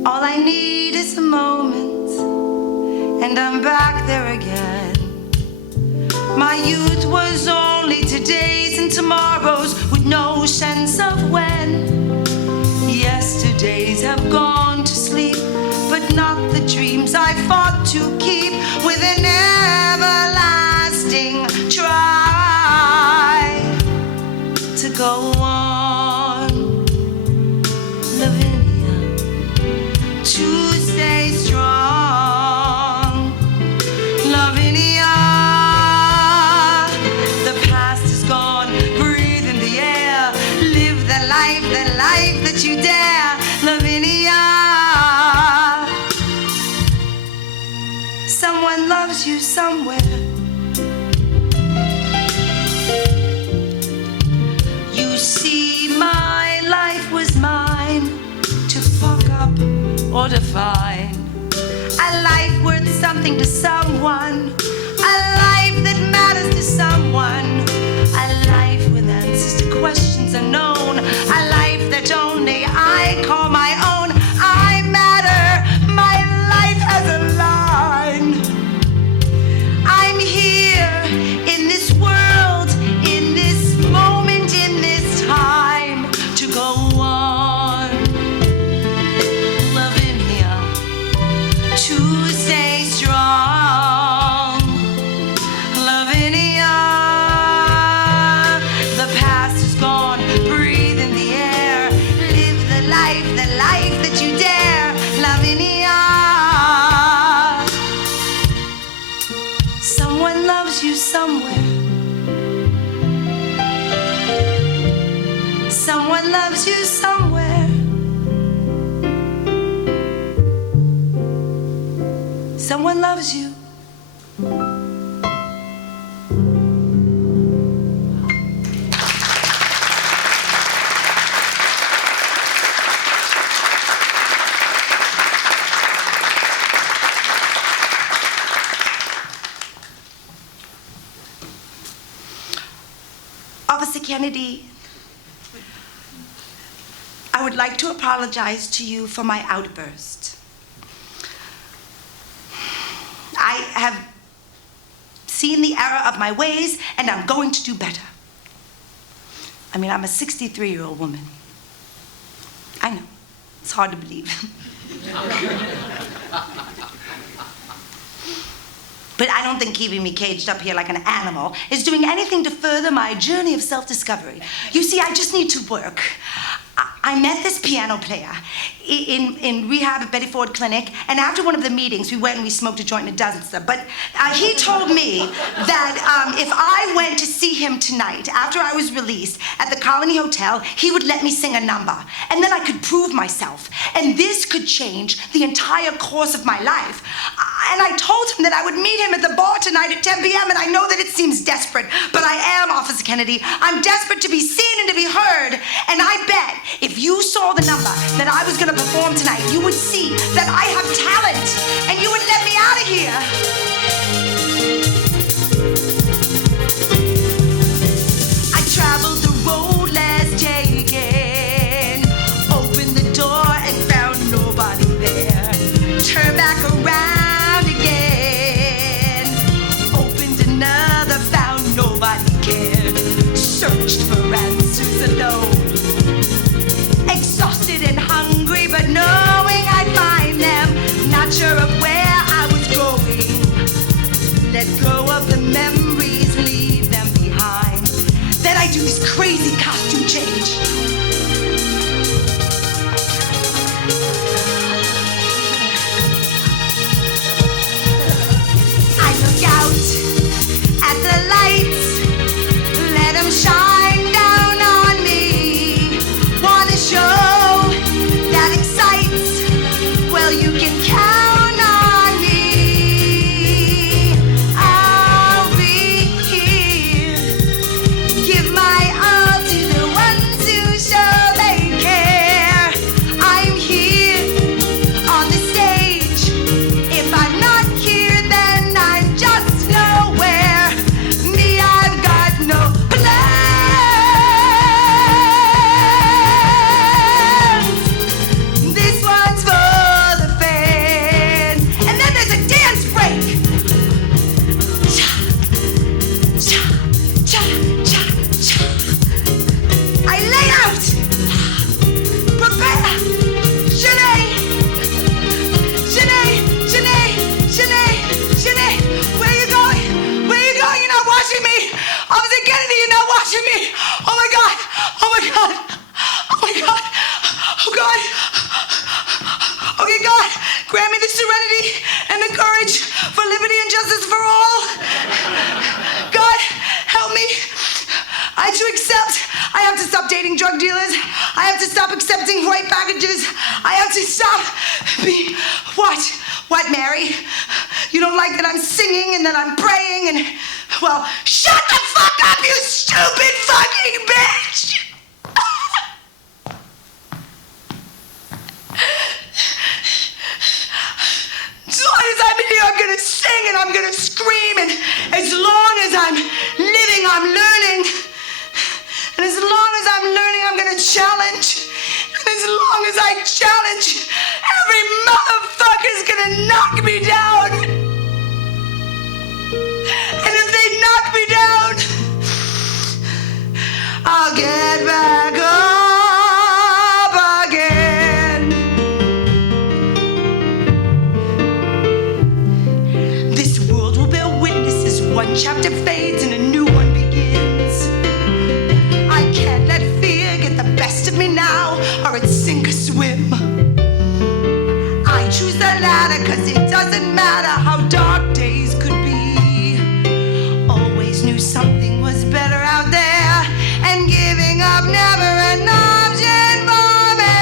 All I need is a moment, and I'm back there again. My youth was only todays and tomorrows with no sense of when. Yesterdays have gone to sleep, but not the dreams I fought to keep with an everlasting try to go on, Lavinia, to stay strong. someone loves you somewhere. You see, my life was mine to fuck up or to find. A life worth something to someone, a life that matters to someone, a life with answers to questions unknown, a life that only I call my own. I matter, my life has a line. I'm here in this world, in this moment, in this time, to go on loving you, to stay strong, loving you. The past is gone, breathe in the air, live the life that you dare, loving you. Someone loves you somewhere. Someone loves you somewhere. Someone loves you. Officer Kennedy, I would like to apologize to you for my outburst. I have seen the error of my ways, and I'm going to do better. I mean, I'm a 63-year-old woman. I know, it's hard to believe. But I don't think keeping me caged up here like an animal is doing anything to further my journey of self-discovery. You see, I just need to work. I met this piano player in rehab at Betty Ford Clinic, and after one of the meetings, we went and we smoked a joint and a dozen stuff. But he told me that if I went to see him tonight, after I was released at the Colony Hotel, he would let me sing a number, and then I could prove myself, and this could change the entire course of my life. And I told him that I would meet him at the bar tonight at 10 p.m., and I know that it seems desperate, but I am, Officer Kennedy. I'm desperate to be seen and to be heard, and I bet if you saw the number that I was gonna perform tonight, you would see that I have talent, and you would let me out of here. I traveled the road less taken, opened the door and found nobody there. Turned back around again, opened another, found nobody cared. Searched for answers alone, exhausted and hungry, but knowing I'd find them, not sure of where I was going. Let go of the memories, leave them behind. Then I do this crazy costume change. I look out at the lights, let them shine down on me. Wanna show that excites, well, you can count on me. I'll be here, give my all to the ones who show they care. I'm here on the stage. If I'm not here, then I'm just nowhere. Me, I've got no plans. This one's for the fans. And then there's a dance break. Cha, cha, cha, cha, cha. I lay out. Prepare. Janae. Janae, Janae, Janae, Janae. Where you going? Where you going? You're not watching me. Officer Kennedy, you're not watching me. Oh my God. Oh my God. Oh my God. Oh God. Okay, God, grant me the serenity and the courage for liberty and justice for all. God, help me. I have to stop dating drug dealers. I have to stop accepting white packages. I have to stop being... What, Mary? You don't like like that I'm singing and that I'm praying and, well, shut the fuck up, you stupid fucking bitch! As long as I'm here, I'm gonna sing and I'm gonna scream, and as long as I'm living, I'm learning. And as long as I'm learning, I'm gonna challenge. And as long as I challenge, every motherfucker's gonna knock me down. And if they knock me down, I'll get back up again. This world will bear witness as one chapter fades and a new one begins. I can't let fear get the best of me now, or it's sink or swim. I choose the latter, cause it doesn't matter how dark days could be. Always knew something was better out there, and giving up never an option for me.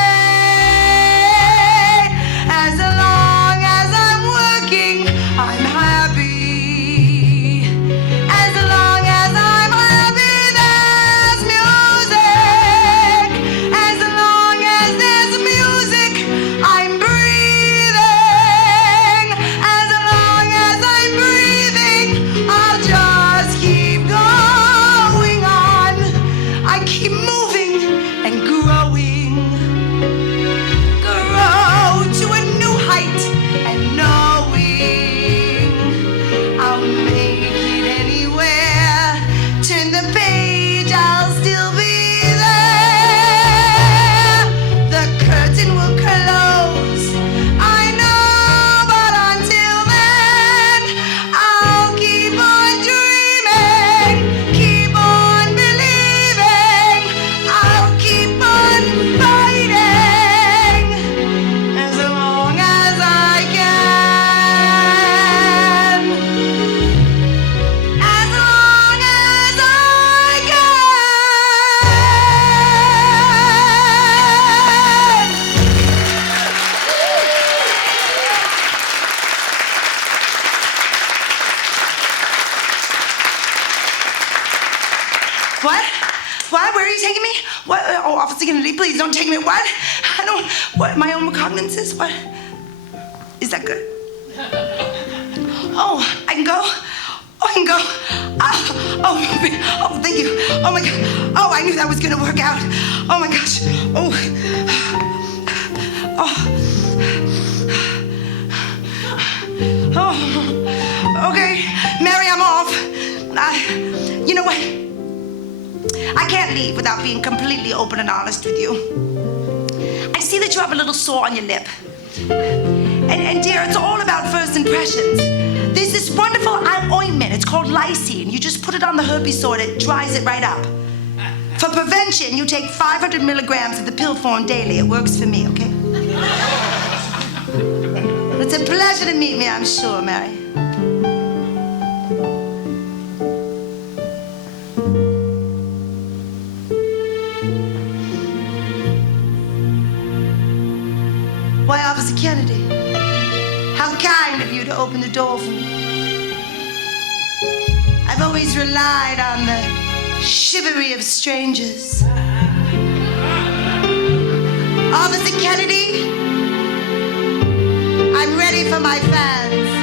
As long as I'm working, I'm happy. As long as I'm happy, there's music. As long as there's music, I'm breathing. As long as I'm breathing, I'll just keep going on. I keep moving and growing. Grow to a new height and knowing I'll make it anywhere. Turn the page, I'll still be there. The curtain will close, I know, but until then, I'll keep on dreaming, keep on believing, I'll keep on fighting as long as I can. As long as I What? What? Where are you taking me? What? Oh, Officer Kennedy, please don't take me. What? I don't. What? My own recognizances? What? Is that good? Oh, I can go? Oh, I can go. Oh, thank you. Oh my God. Oh, I knew that was gonna work out. Oh my gosh. Oh. Oh. Okay, Mary, I'm off. You know what? I can't leave without being completely open and honest with you. I see that you have a little sore on your lip. And dear, it's all about first impressions. There's this wonderful ointment. It's called lysine. You just put it on the herpes sore and it dries it right up. For prevention, you take 500 milligrams of the pill form daily. It works for me, okay? It's a pleasure to meet me, I'm sure, Mary. Why, Officer Kennedy, how kind of you to open the door for me. I've always relied on the chivalry of strangers. Officer Kennedy, I'm ready for my fans.